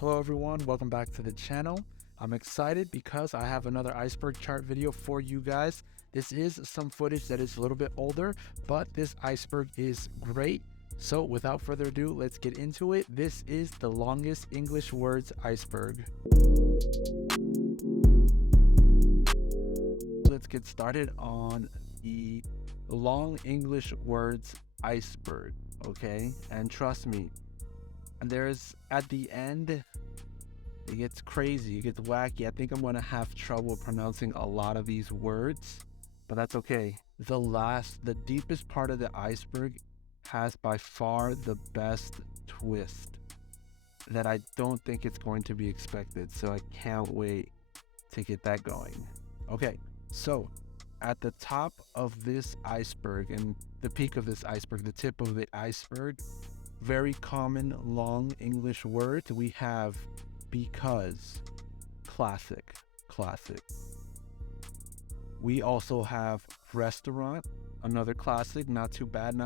Hello everyone, welcome back to the channel. I'm excited because I have another iceberg chart video for you guys. This is some footage that is a little bit older, but this iceberg is great. So without further ado, let's get into it. This is the longest English words iceberg. Let's get started on the long English words iceberg, okay? And trust me, there's at the end, it gets crazy, it gets wacky. I think I'm gonna have trouble pronouncing a lot of these words, but that's okay. The deepest part of the iceberg has by far the best twist that I don't think it's going to be expected. So I can't wait to get that going. Okay, so at the top of this iceberg and the peak of this iceberg, the tip of the iceberg, very common long English word, we have because, classic. We also have restaurant, another classic, not too bad.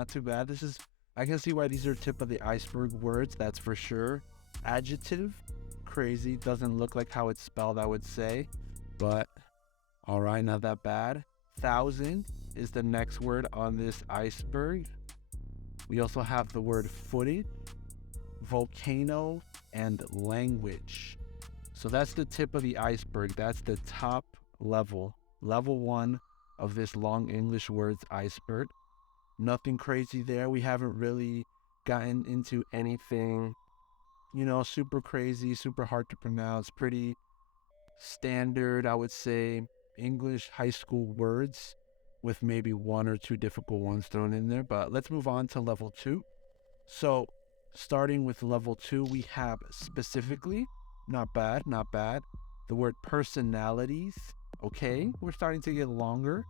I can see why these are tip of the iceberg words, that's for sure. Adjective, crazy, doesn't look like how it's spelled, I would say, but all right, not that bad. Thousand is the next word on this iceberg. We also have the word footage, volcano, and language. So that's the tip of the iceberg. That's the top level, level one of this long English words iceberg. Nothing crazy there. We haven't really gotten into anything, super crazy, super hard to pronounce, pretty standard, I would say, English high school words, with maybe one or two difficult ones thrown in there. But let's move on to level 2. So starting with level 2, we have specifically, not bad, the word personalities. Okay, we're starting to get longer.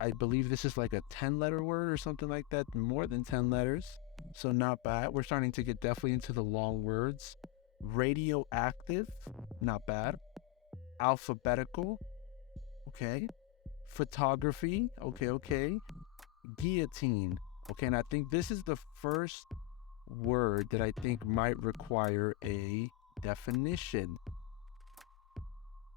I believe this is like a 10-letter word or something like that, more than 10 letters. So not bad. We're starting to get definitely into the long words. Radioactive, not bad. Alphabetical, okay. Photography, okay. Guillotine, okay. And I think this is the first word that I think might require a definition,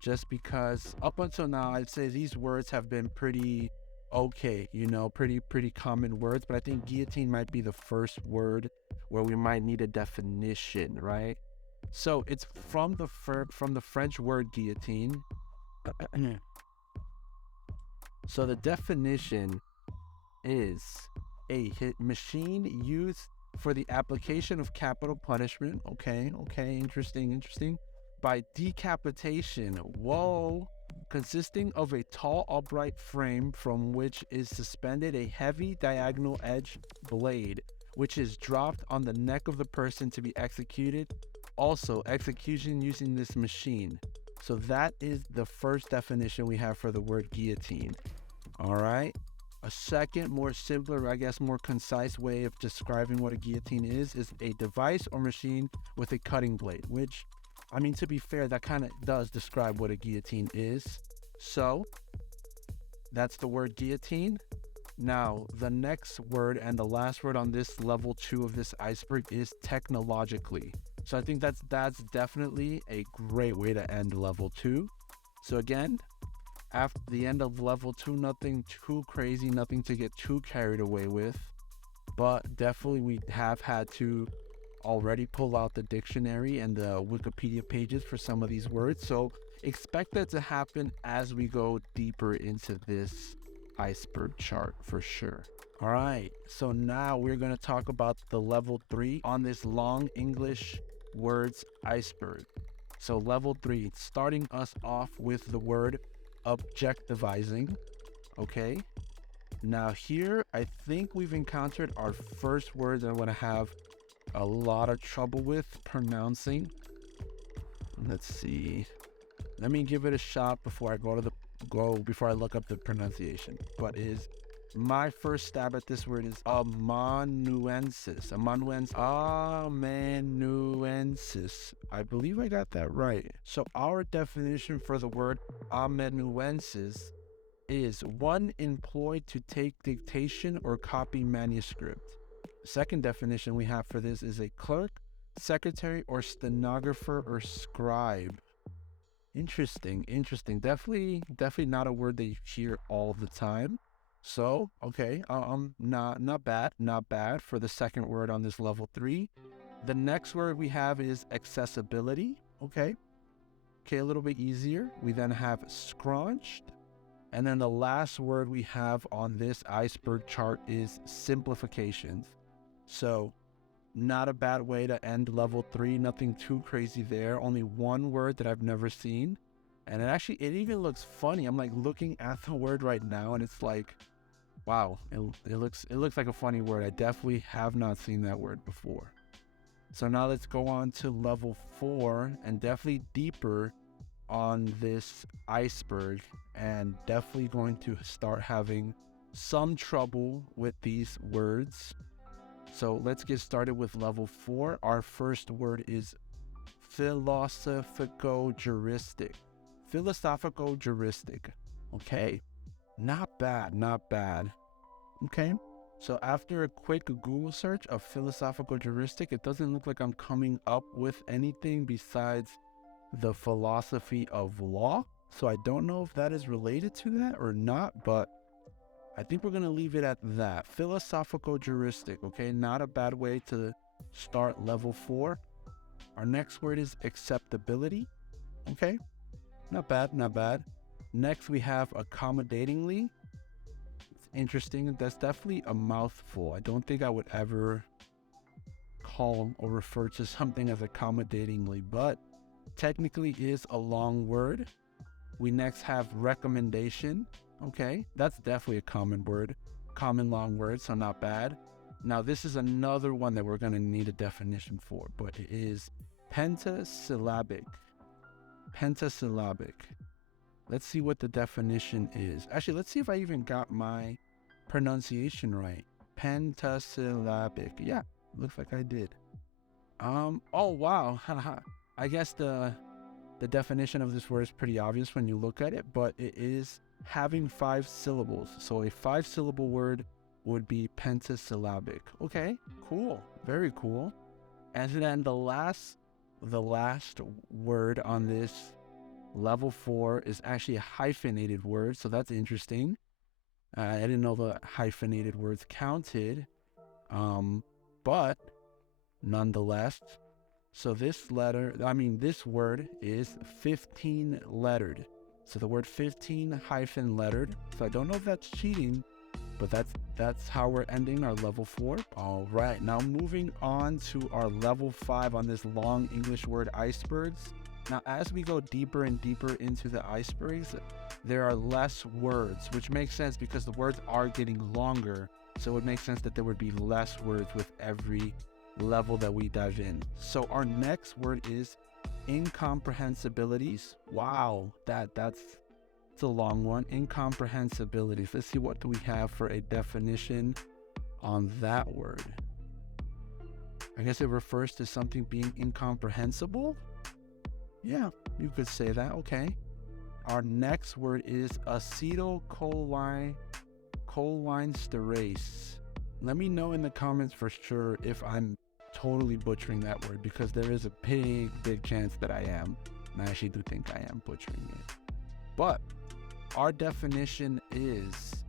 just because up until now I'd say these words have been pretty okay, pretty common words, but I think guillotine might be the first word where we might need a definition, right? So it's from the French word guillotine. So the definition is a machine used for the application of capital punishment. Okay, interesting. By decapitation, consisting of a tall upright frame from which is suspended a heavy diagonal edge blade, which is dropped on the neck of the person to be executed. Also, execution using this machine. So that is the first definition we have for the word guillotine. All right. A second, more simpler, I guess more concise way of describing what a guillotine is a device or machine with a cutting blade, which, I mean, to be fair, that kind of does describe what a guillotine is. So that's the word guillotine. Now, the next word and the last word on this level 2 of this iceberg is technologically. So I think that's definitely a great way to end level 2. So again, after the end of level 2, nothing too crazy, nothing to get too carried away with, but definitely we have had to already pull out the dictionary and the Wikipedia pages for some of these words. So expect that to happen as we go deeper into this iceberg chart for sure. All right, so now we're going to talk about the level 3 on this long English words iceberg. So level 3, starting us off with the word objectivizing. Okay, now here I think we've encountered our first word that I'm going to have a lot of trouble with pronouncing. Let's see, let me give it a shot before I before I look up the pronunciation. But my first stab at this word is amanuensis. I believe I got that right. So our definition for the word amanuensis is one employed to take dictation or copy manuscript. The second definition we have for this is a clerk secretary or stenographer or scribe. Interesting, interesting. Definitely not a word that you hear all the time. So, okay, not bad, not bad for the second word on this level 3. The next word we have is accessibility. Okay, a little bit easier. We then have scrunched. And then the last word we have on this iceberg chart is simplifications. So, not a bad way to end level 3. Nothing too crazy there. Only one word that I've never seen. And it even looks funny. I'm like looking at the word right now and it's like, wow, it looks like a funny word. I definitely have not seen that word before. So now let's go on to level 4 and definitely deeper on this iceberg, and definitely going to start having some trouble with these words. So let's get started with level 4. Our first word is philosophico-juristic. Philosophico-juristic. Okay, not bad, not bad. Okay, so after a quick Google search of philosophical-juristic, it doesn't look like I'm coming up with anything besides the philosophy of law. So I don't know if that is related to that or not, but I think we're going to leave it at that. Philosophical juristic, okay? Not a bad way to start level 4. Our next word is acceptability, okay? Not bad, not bad. Next, we have accommodatingly. It's interesting. That's definitely a mouthful. I don't think I would ever call or refer to something as accommodatingly, but technically is a long word. We next have recommendation. Okay, that's definitely a common word, common long word, so not bad. Now this is another one that we're going to need a definition for, but it is pentasyllabic. Pentasyllabic. Let's see what the definition is. Actually, let's see if I even got my pronunciation right. Pentasyllabic. Yeah, looks like I did. Oh wow. I guess the definition of this word is pretty obvious when you look at it, but it is having 5 syllables. So a 5-syllable word would be pentasyllabic. Okay, cool. Very cool. And then the last word on this level 4 is actually a hyphenated word, so that's interesting. I didn't know the hyphenated words counted, but nonetheless. So this word is 15 lettered. So the word 15 hyphen lettered. So I don't know if that's cheating, but that's how we're ending our level 4. All right, now moving on to our level 5 on this long English word icebergs. Now, as we go deeper and deeper into the icebergs, there are less words, which makes sense because the words are getting longer. So it would make sense that there would be less words with every level that we dive in. So our next word is incomprehensibilities. Wow, it's a long one. Incomprehensibilities. Let's see, what do we have for a definition on that word? I guess it refers to something being incomprehensible. Yeah, you could say that. Okay. Our next word is acetylcholinesterase. Let me know in the comments for sure if I'm totally butchering that word, because there is a big chance that I am. And I actually do think I am butchering it. But our definition is,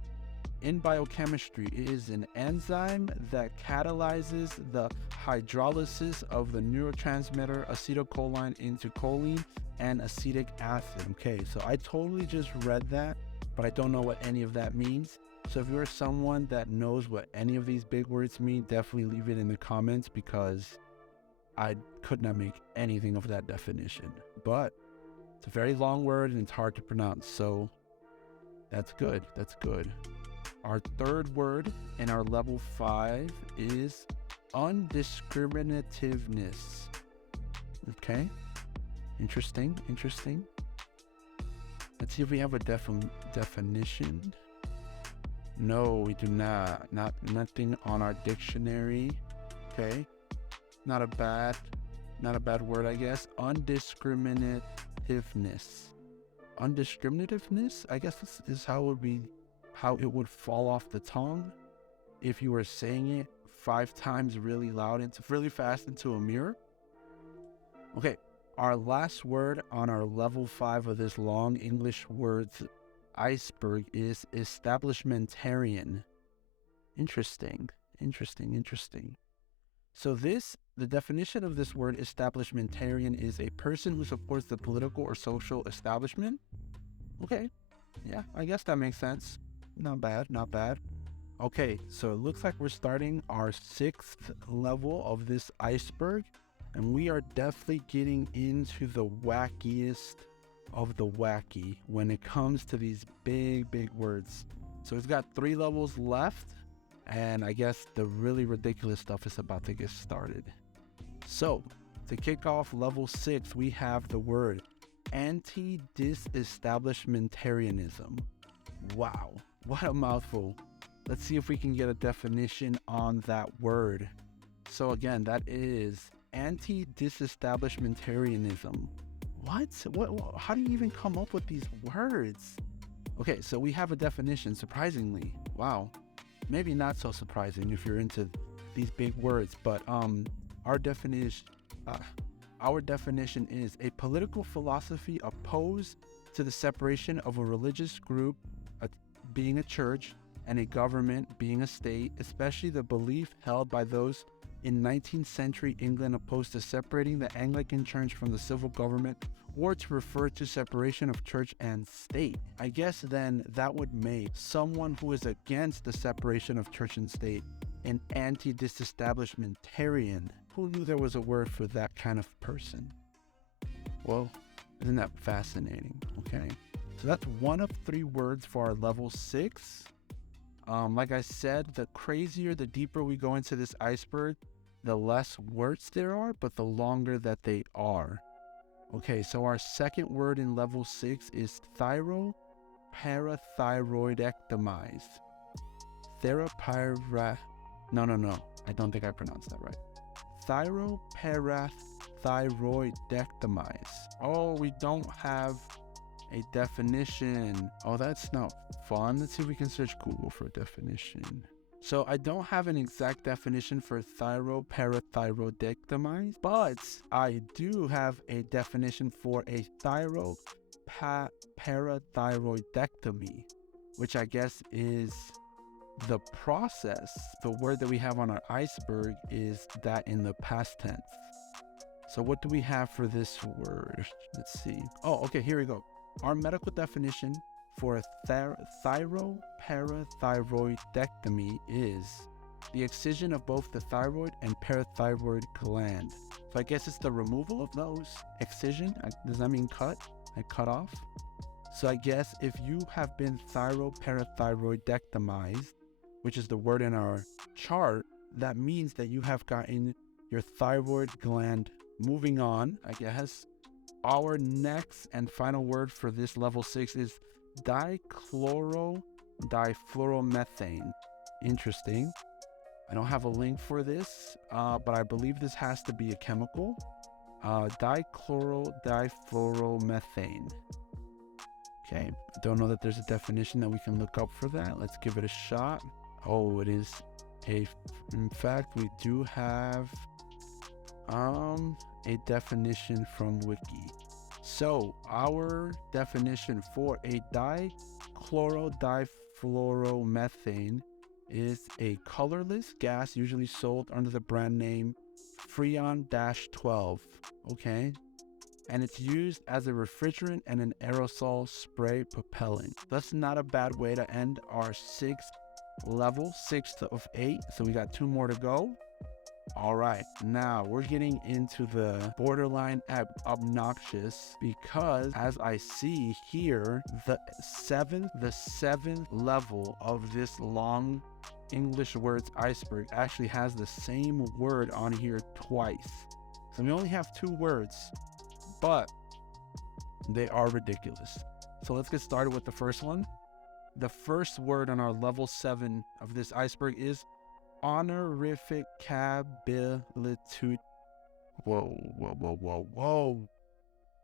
in biochemistry, it is an enzyme that catalyzes the hydrolysis of the neurotransmitter acetylcholine into choline and acetic acid. Okay, so I totally just read that, but I don't know what any of that means. So if you're someone that knows what any of these big words mean, definitely leave it in the comments, because I could not make anything of that definition. But it's a very long word and it's hard to pronounce, so that's good. That's good. Our third word in our level 5 is undiscriminativeness. Okay, interesting. Let's see if we have a definition. No, we do not. Nothing on our dictionary. Okay, not a bad word, I guess. Undiscriminativeness. I guess this is how it would fall off the tongue if you were saying it 5 times really loud and really fast into a mirror. Okay, our last word on our level 5 of this long English words iceberg is establishmentarian. Interesting, interesting. So the definition of this word establishmentarian is a person who supports the political or social establishment. Okay, yeah, I guess that makes sense. Not bad, not bad. Okay, so it looks like we're starting our 6th level of this iceberg, and we are definitely getting into the wackiest of the wacky when it comes to these big words. So it's got 3 levels left, and I guess the really ridiculous stuff is about to get started. So, to kick off level 6, we have the word anti-disestablishmentarianism. Wow, what a mouthful. Let's see if we can get a definition on that word. So again, that is anti-disestablishmentarianism. What? How do you even come up with these words? Okay, so we have a definition, surprisingly. Wow. Maybe not so surprising if you're into these big words, but our definition is a political philosophy opposed to the separation of a religious group being a church and a government being a state, especially the belief held by those in 19th century England opposed to separating the Anglican Church from the civil government, or to refer to separation of church and state. I guess then that would make someone who is against the separation of church and state an anti-disestablishmentarian. Who knew there was a word for that kind of person? Well, isn't that fascinating? Okay, so that's one of 3 words for our level 6. Like I said, the crazier, the deeper we go into this iceberg, the less words there are, but the longer that they are. Okay, so our second word in level 6 is thyroparathyroidectomize. No, I don't think I pronounced that right. Thyroparathyroidectomize. Oh, we don't have a definition. Oh, that's not fun. Let's see if we can search Google for a definition. So I don't have an exact definition for thyroparathyroidectomize, but I do have a definition for a thyroparathyroidectomy, which I guess is the process. The word that we have on our iceberg is that in the past tense. So what do we have for this word? Let's see. Oh, okay, here we go. Our medical definition for a thyroparathyroidectomy is the excision of both the thyroid and parathyroid gland. So I guess it's the removal of those. Excision, does that mean cut? Like cut off? So I guess if you have been thyroparathyroidectomized, which is the word in our chart, that means that you have gotten your thyroid gland. Moving on, I guess. Our next and final word for this level 6 is dichloromethane. Interesting. I don't have a link for this, but I believe this has to be a chemical. Difluoromethane. Okay, I don't know that there's a definition that we can look up for that. Let's give it a shot. Oh, it is in fact, we do have a definition from Wiki. So our definition for a dichlorodifluoromethane is a colorless gas usually sold under the brand name Freon-12. Okay, and it's used as a refrigerant and an aerosol spray propellant. That's not a bad way to end our 6th level, 6th of 8. So we got 2 more to go. All right, now we're getting into the borderline obnoxious, because as I see here, the seventh level of this long English words iceberg actually has the same word on here twice. So we only have 2 words, but they are ridiculous. So let's get started with the first one. The first word on our level 7 of this iceberg is honorificabilitude. Whoa.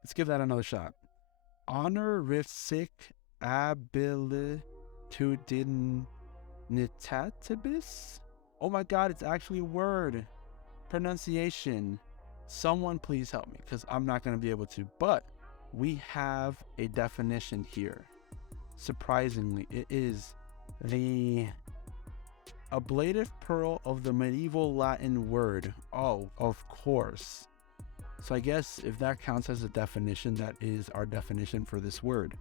Let's give that another shot. Honorificabilitudinitatibus. Oh my God, it's actually a word. Pronunciation. Someone please help me, because I'm not going to be able to. But we have a definition here. Surprisingly, it is the ablative pearl of the medieval Latin word. Oh, of course. So I guess if that counts as a definition, that is our definition for this word.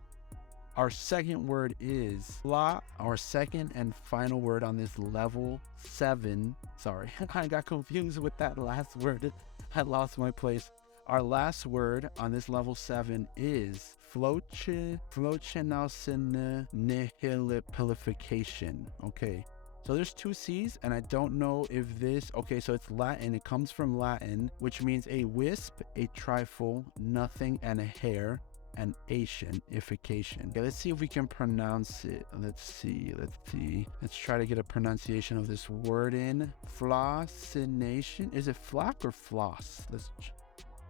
Our second word is fla. Our second and final word on this level 7. Sorry, I got confused with that last word. I lost my place. Our last word on this level 7 is flochinausinihilipilification. Okay, so there's 2 C's, and I don't know if this, okay, so it's Latin. It comes from Latin, which means a wisp, a trifle, nothing, and a hair, and ification. Okay, let's see if we can pronounce it. Let's see. Let's try to get a pronunciation of this word in. Floccination. Is it flock or floss?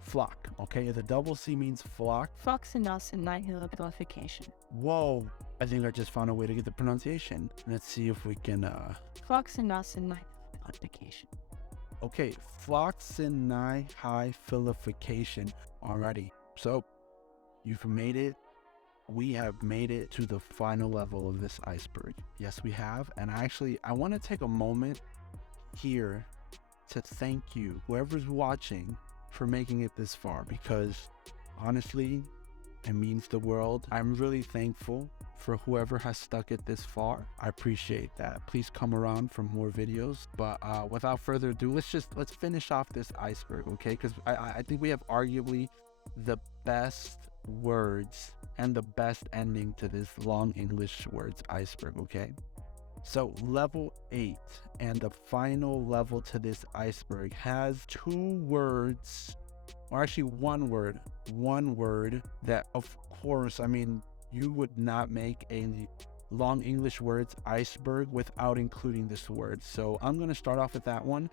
Flock. Okay, the double C means flock. Floccinausinihilipilification. Whoa, I think I just found a way to get the pronunciation. Let's see if we can Floccinausinihilipilification. Okay, floccinihilipilification. Alrighty, so you've made it. We have made it to the final level of this iceberg. Yes, we have. And I want to take a moment here to thank you, whoever's watching, for making it this far, because honestly, it means the world. I'm really thankful for whoever has stuck it this far. I appreciate that. Please come around for more videos. But without further ado, let's finish off this iceberg, okay? Because I think we have arguably the best words and the best ending to this long English words iceberg, okay? So level 8 and the final level to this iceberg has 2 words, or actually one word that, of course, I mean, you would not make a long English words iceberg without including this word. So I'm going to start off with that one.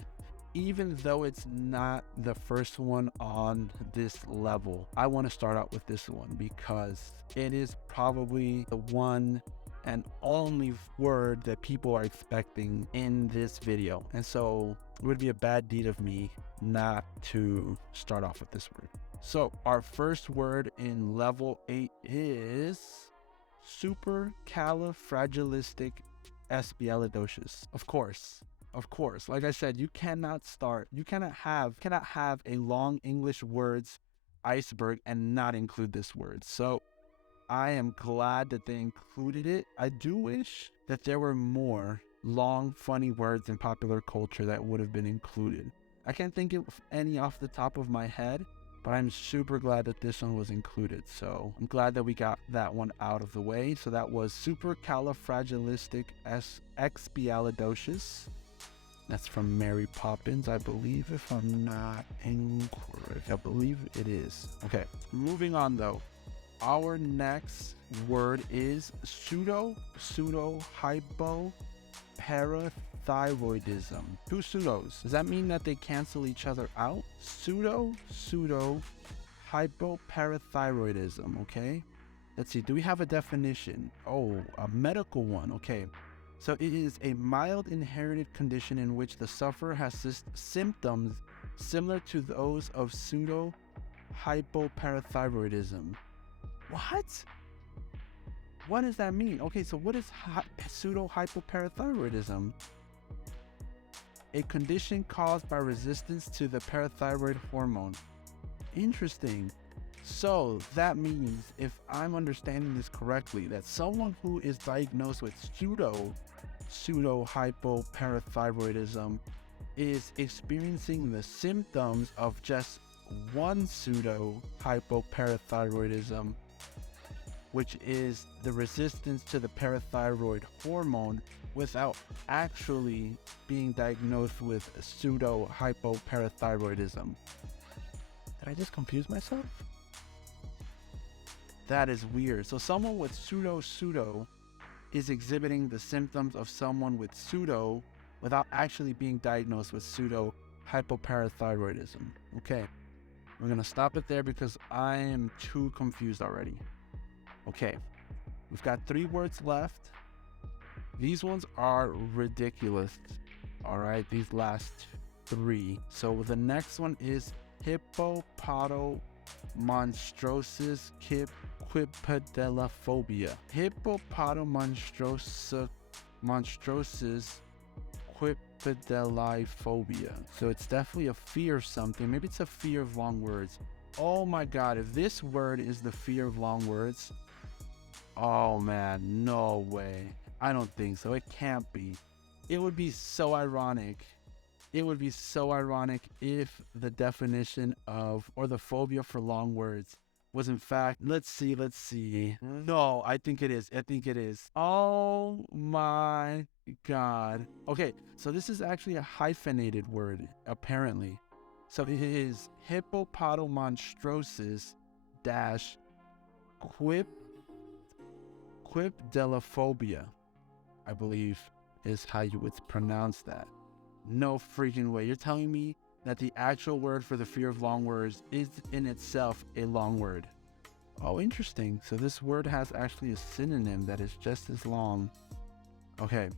Even though it's not the first one on this level, I want to start out with this one because it is probably the one and only word that people are expecting in this video. And so it would be a bad deed of me not to start off with this word. So our first word in level 8 is supercalifragilisticexpialidocious. Of course, like I said, you cannot have a long English words iceberg and not include this word. So I am glad that they included it. I do wish that there were more long, funny words in popular culture that would have been included. I can't think of any off the top of my head, but I'm super glad that this one was included. So I'm glad that we got that one out of the way. So that was supercalifragilisticexpialidocious. That's from Mary Poppins, I believe, if I'm not incorrect. I believe it is. Okay, moving on though. Our next word is pseudo-hypoparathyroidism. 2 pseudos. Does that mean that they cancel each other out? Pseudo-hypoparathyroidism, okay? Let's see, do we have a definition? Oh, a medical one, okay. So it is a mild inherited condition in which the sufferer has symptoms similar to those of pseudo-hypoparathyroidism. What does that mean? Okay, so what is pseudo-hypoparathyroidism? A condition caused by resistance to the parathyroid hormone. Interesting. So that means, if I'm understanding this correctly, that someone who is diagnosed with pseudo-hypoparathyroidism is experiencing the symptoms of just one pseudo-hypoparathyroidism, which is the resistance to the parathyroid hormone, without actually being diagnosed with pseudo-hypoparathyroidism. Did I just confuse myself? That is weird. So someone with pseudo is exhibiting the symptoms of someone with pseudo without actually being diagnosed with pseudo-hypoparathyroidism. Okay, we're gonna stop it there because I am too confused already. Okay, we've got 3 words left. These ones are ridiculous. All right, these last 3. So the next one is hippopotomonstrosis quipedalophobia. Hippopotomonstrosis quipedalophobia. So it's definitely a fear of something. Maybe it's a fear of long words. Oh my god, if this word is the fear of long words, oh man, no way. I don't think so. It can't be. It would be so ironic. It would be so ironic if the definition of, or the phobia for long words was in fact, let's see. No, I think it is. Oh my god. Okay, so this is actually a hyphenated word, apparently. So it is hippopotomonstrosis dash quipedalophobia, I believe is how you would pronounce that. No freaking way. You're telling me that the actual word for the fear of long words is in itself a long word. Oh, interesting. So this word has actually a synonym that is just as long. Okay,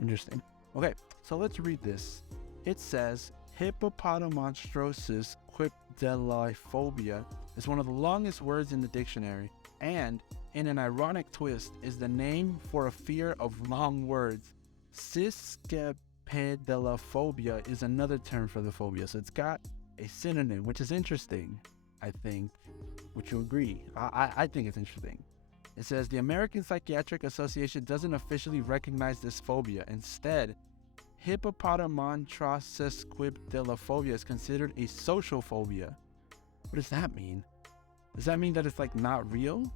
interesting. Okay, so let's read this. It says, hippopotomonstrosis quipedalophobia is one of the longest words in the dictionary, and in an ironic twist, is the name for a fear of long words. Sesquipedalophobia is another term for the phobia, so it's got a synonym, which is interesting, I think. Would you agree? I think it's interesting. It says the American Psychiatric Association doesn't officially recognize this phobia. Instead, hippopotomonstrosis quipedalophobia is considered a social phobia. What does that mean? Does that mean that it's like not real?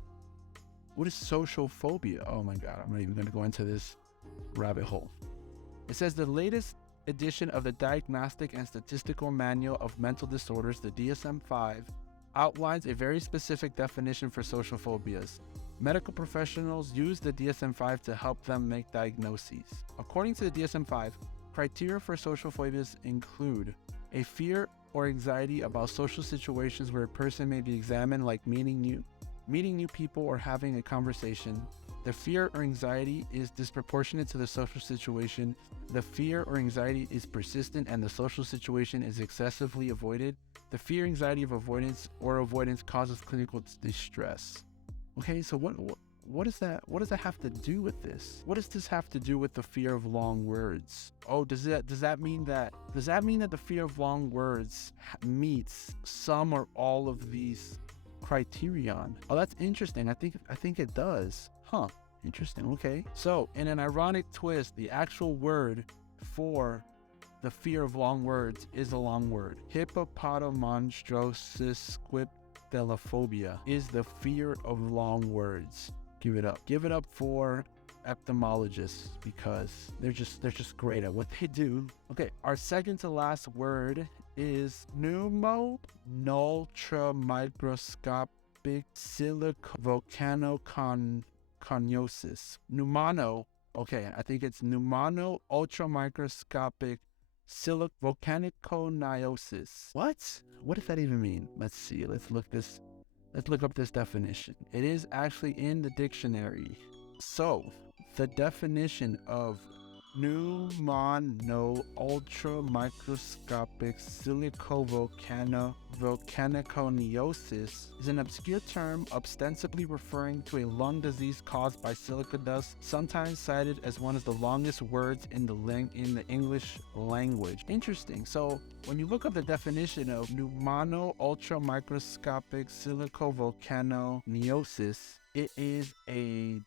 What is social phobia? Oh my god, I'm not even going to go into this rabbit hole. It says the latest edition of the Diagnostic and Statistical Manual of Mental Disorders, the DSM-5, outlines a very specific definition for social phobias. Medical professionals use the DSM-5 to help them make diagnoses. According to the DSM-5, criteria for social phobias include a fear or anxiety about social situations where a person may be examined, like meeting new people or having a conversation. The fear or anxiety is disproportionate to the social situation. The fear or anxiety is persistent and the social situation is excessively avoided. The fear or anxiety of avoidance causes clinical distress. Okay, so what does that have to do with this? What does this have to do with the fear of long words? Oh, does that mean that the fear of long words meets some or all of these criterion? Oh, that's interesting. I think it does. Huh. Interesting. Okay. So, in an ironic twist, the actual word for the fear of long words is a long word. Hippopotomonstrosis quipedalophobia is the fear of long words. Give it up. Give it up for etymologists, because they're just great at what they do. Okay, our second to last word is pneumoultramicroscopic silicovolcanoconiosis. Pneumano, okay, I think it's pneumano ultramicroscopic silicovolcanoconiosis. What does that even mean? Let's see. Let's look up this definition. It is actually in the dictionary. So, the definition of pneumano ultramicroscopic silicovolcanoconiosis is an obscure term ostensibly referring to a lung disease caused by silica dust, sometimes cited as one of the longest words in the English language. Interesting. So when you look up the definition of pneumano ultramicroscopic silicovolcanoconiosis, it is a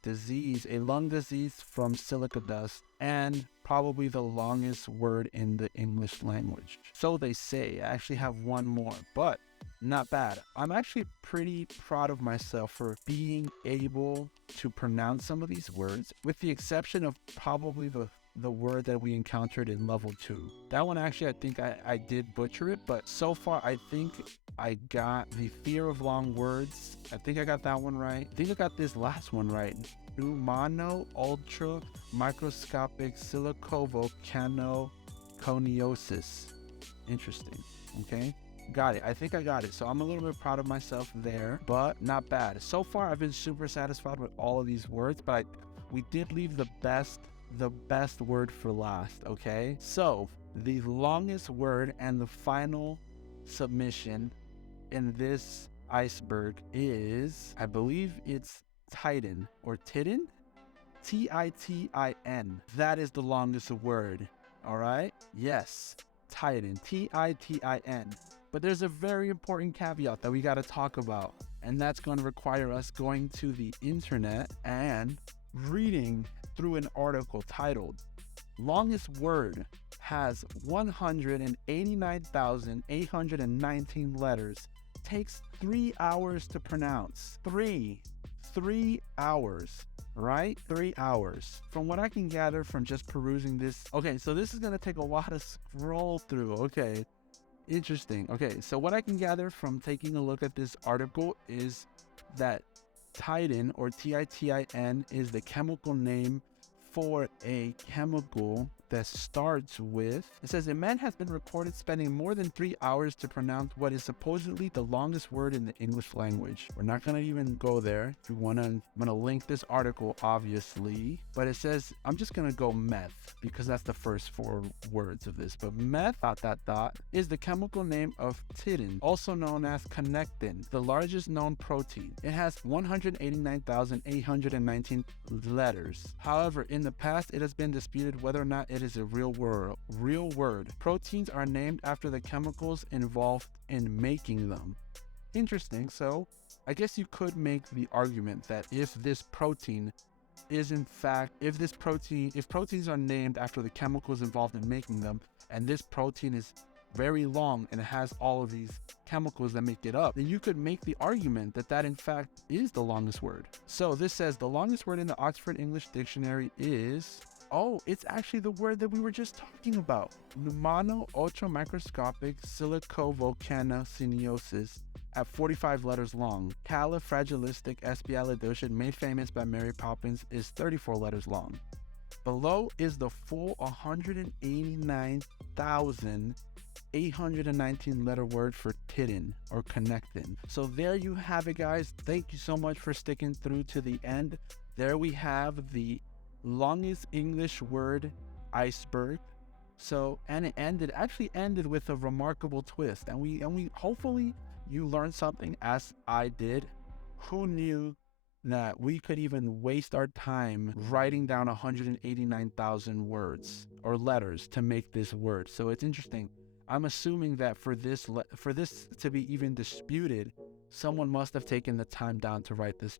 lung disease from silica dust, and probably the longest word in the English language. So they say. I actually have one more, but not bad. I'm actually pretty proud of myself for being able to pronounce some of these words, with the exception of probably the word that we encountered in level 2. That one actually, I think I did butcher it, but so far I think I got the fear of long words. I think I got that one right. I think I got this last one right. Pneumano ultra microscopic silicovolcanoconiosis. Interesting. Okay. Got it. I think I got it. So I'm a little bit proud of myself there, but not bad. So far, I've been super satisfied with all of these words, but we did leave the best word for last. Okay. So the longest word and the final submission in this iceberg is, I believe it's Titan or Titan, Titin. That is the longest word. All right. Yes, Titan, Titin. But there's a very important caveat that we got to talk about, and that's going to require us going to the internet and reading through an article titled Longest Word has 189,819 letters, takes 3 hours to pronounce. 3 hours, right? 3 hours. From what I can gather from just perusing this. Okay, so this is going to take a while to scroll through. Okay, interesting. Okay, so what I can gather from taking a look at this article is that Titin or Titin is the chemical name for a chemical that starts with, it says a man has been reported spending more than 3 hours to pronounce what is supposedly the longest word in the English language. We're not going to even go there. If you want to, I'm going to link this article, obviously, but it says, I'm just going to go meth because that's the first 4 words of this, but meth, ... is the chemical name of titin, also known as connectin, the largest known protein. It has 189,819 letters. However, in the past, it has been disputed whether or not it is a real word. Proteins are named after the chemicals involved in making them. Interesting. So I guess you could make the argument that if proteins are named after the chemicals involved in making them, and this protein is very long and it has all of these chemicals that make it up, then you could make the argument that that in fact is the longest word. So this says the longest word in the Oxford English Dictionary is, oh, it's actually the word that we were just talking about. Pneumano ultramicroscopic silicovolcanosiniosis at 45 letters long. Califragilistic made famous by Mary Poppins, is 34 letters long. Below is the full 189,819 letter word for titin or connectin. So there you have it, guys. Thank you so much for sticking through to the end. There we have the longest English word, iceberg. So, and it actually ended with a remarkable twist. And we hopefully you learned something as I did. Who knew that we could even waste our time writing down 189,000 words or letters to make this word? So it's interesting. I'm assuming that for this to be even disputed, someone must have taken the time down to write this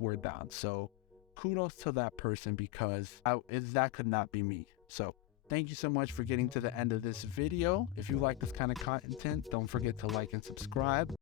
word down. So kudos to that person, because that could not be me. So thank you so much for getting to the end of this video. If you like this kind of content, don't forget to like and subscribe.